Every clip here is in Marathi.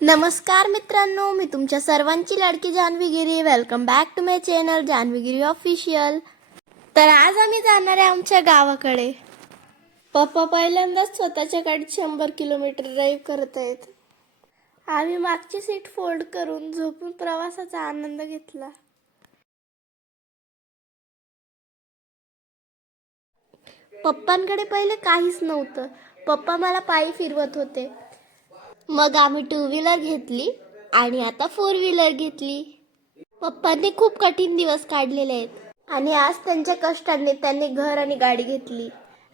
नमस्कार मित्रांनो मी तुमच्या सर्वांची लाडकी Janvigiri welcome back to my channel Janvigiri official तर आज आम्ही जाणार आहे आमच्या गावाकडे. पप्पा पहिल्यांदाच स्वतःच्या गाडीत शंभर किलोमीटर ड्राईव्ह करत आहेत. आम्ही मागची सीट फोल्ड करून झोपून प्रवासाचा आनंद घेतला. पप्पांकडे पहिले काहीच नव्हतं. पप्पा मला पायी फिरवत होते. मग आम्ही टू व्हीलर घेतली आणि आता फोर व्हीलर घेतली. पप्पांनी खूप कठीण दिवस काढलेले आहेत. आणि आज त्यांच्या कष्टाने त्यांनी घर आणि गाडी घेतली.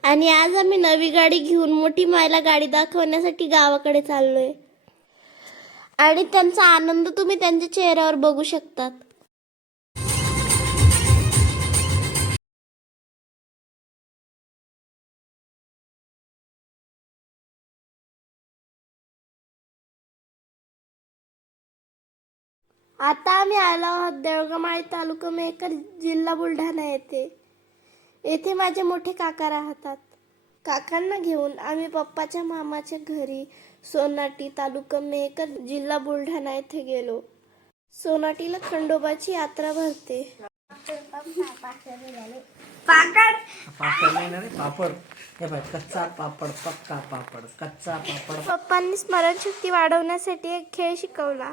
आणि आज आम्ही नवी गाडी घेऊन मोठी मायला गाडी दाखवण्यासाठी गावाकडे चाललोय. आणि त्यांचा आनंद तुम्ही त्यांच्या चेहऱ्यावर बघू शकतात. आता आम्ही आलो आहोत देवगमाळी तालुका मेकर जिल्हा बुलढाणा येथे. येथे माझे मोठे काका राहतात. काकांना घेऊन आम्ही पप्पाच्या मामाच्या घरी सोनाटी तालुका मेहकर जिल्हा बुलढाणा येथे गेलो. सोनाटीला खंडोबाची यात्रा भरते. पापड. पापड हे कच्चा पापड पक्का पापड कच्चा पापड. पप्पांनी स्मरणशक्ती वाढवण्यासाठी एक खेळ शिकवला.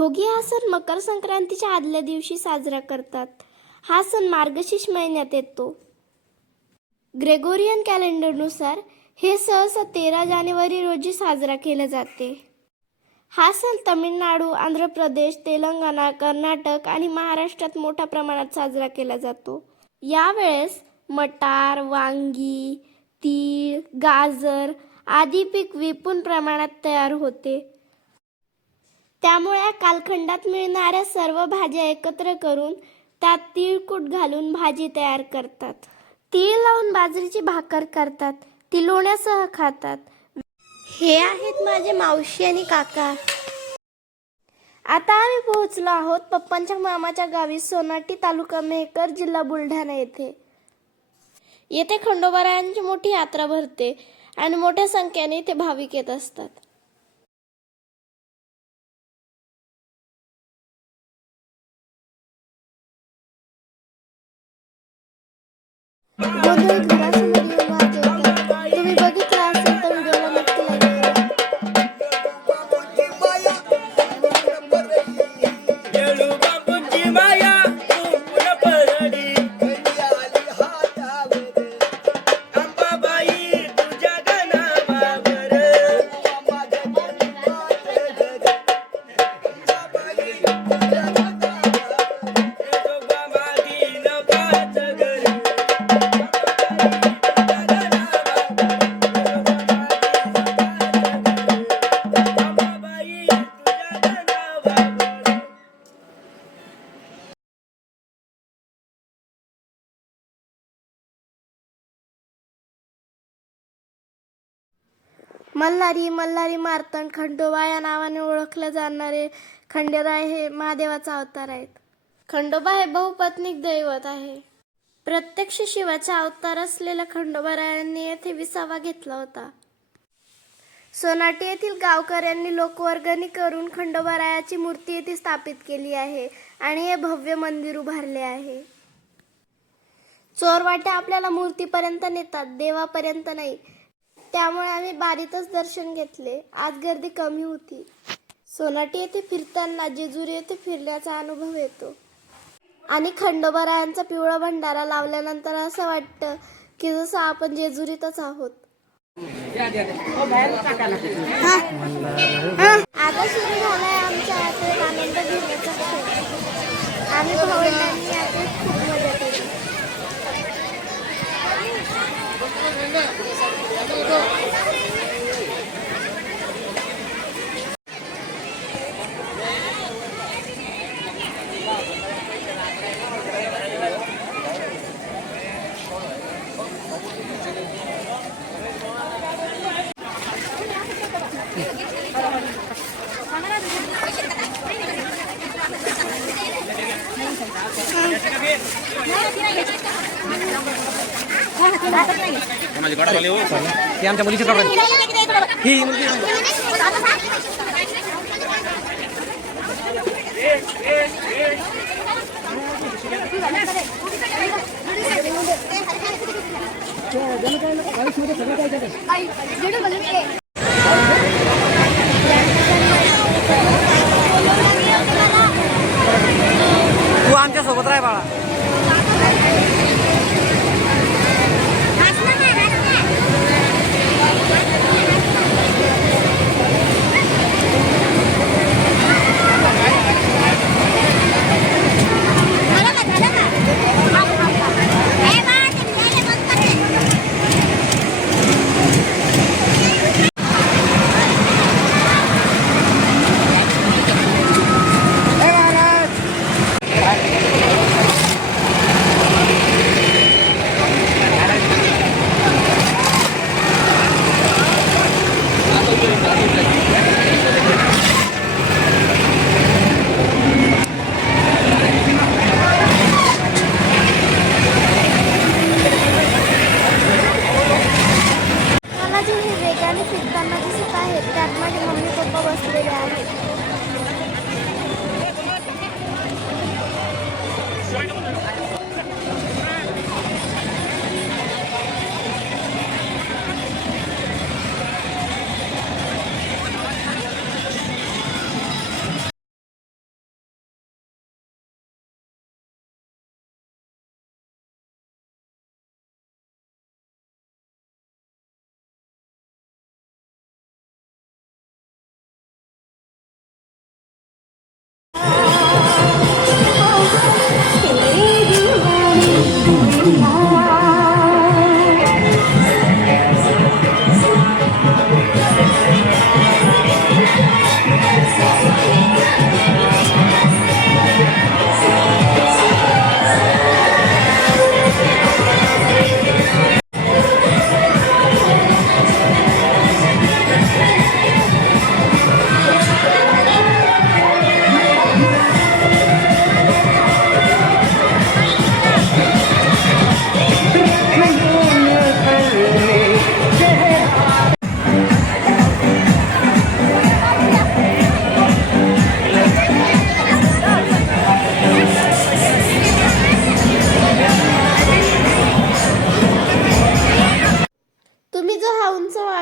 भोगी हा सण मकर संक्रांतीच्या आदल्या दिवशी साजरा करतात. हा सण मार्गशीर्ष महिन्यात येतो. ग्रेगोरियन कॅलेंडरनुसार हे सहसा तेरा जानेवारी रोजी साजरा केले जाते. हा सण तामिळनाडू आंध्र प्रदेश तेलंगणा कर्नाटक आणि महाराष्ट्रात मोठ्या प्रमाणात साजरा केला जातो. यावेळेस मटार वांगी तीळ गाजर आदी पीक विपुल प्रमाणात तयार होते. त्यामुळे या कालखंडात मिळणाऱ्या सर्व भाज्या एकत्र करून त्यात तिळकूट घालून भाजी तयार करतात. तीळ लावून बाजरीची भाकर करतात. ती लोण्यासह खातात. हे आहेत माझे मावशी आणि काका. आता आम्ही पोहोचलो आहोत पप्पांच्या मामाच्या गावी सोनाटी तालुका मेहकर जिल्हा बुलढाणा येथे. येथे खंडोबारायांची मोठी यात्रा भरते आणि मोठ्या संख्येने इथे भाविक येत असतात. what Thank you. Malhari Malhari Martand Khandoba या नावाने ओळखले जाणारे खंडेराय हे महादेवाचा अवतार आहेत. खंडोबा हे बहुपत्निक दैवत आहे. प्रत्यक्ष शिवाचा अवतार असलेल्या खंडोबारायांनी येथे विसावा घेतला होता. सोनाटी येथील गावकऱ्यांनी लोकवर्गणी करून खंडोबारायाची मूर्ती येथे स्थापित केली आहे आणि हे भव्य मंदिर उभारले आहे. चोरवाटे आपल्याला मूर्तीपर्यंत नेतात देवापर्यंत नाही. त्यामुळे आम्ही बारीतच दर्शन घेतले. आज गर्दी कमी होती. सोनाटी येथे फिरताना जेजुरी येथे फिरण्याचा अनुभव येतो. आणि खंडोबारायांचा पिवळा भंडारा लावल्यानंतर असं वाटतं की जसं आपण जेजुरीतच आहोत. आता सुरू झालाय आमच्या यात्रेत आनंद घेण्याचा क्षण. आम्ही भावंडांनी यात्रेत खूप मजा केली. ते आमच्या मुलीचे कपडे ही। मुलगी तू ありがとうございます。Ooh, ooh.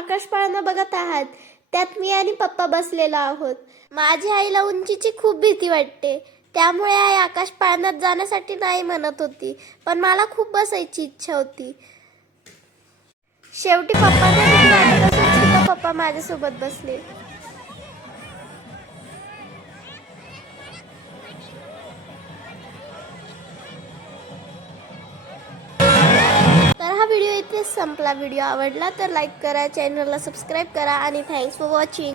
आकाशपाळांना बघत आहात. त्यात मी आणि पप्पा बसलेलो आहोत. माझ्या आईला उंचीची खूप भीती वाटते. त्यामुळे आई आकाश पाळण्यात जाण्यासाठी नाही म्हणत होती पण मला खूप बसायची इच्छा होती. शेवटी पप्पा पप्पा माझ्यासोबत बसले. तर हा व्हिडिओ इथेच संपला. व्हिडिओ आवडला तर लाईक करा चॅनलला सबस्क्राईब करा आणि थँक्स फॉर वॉचिंग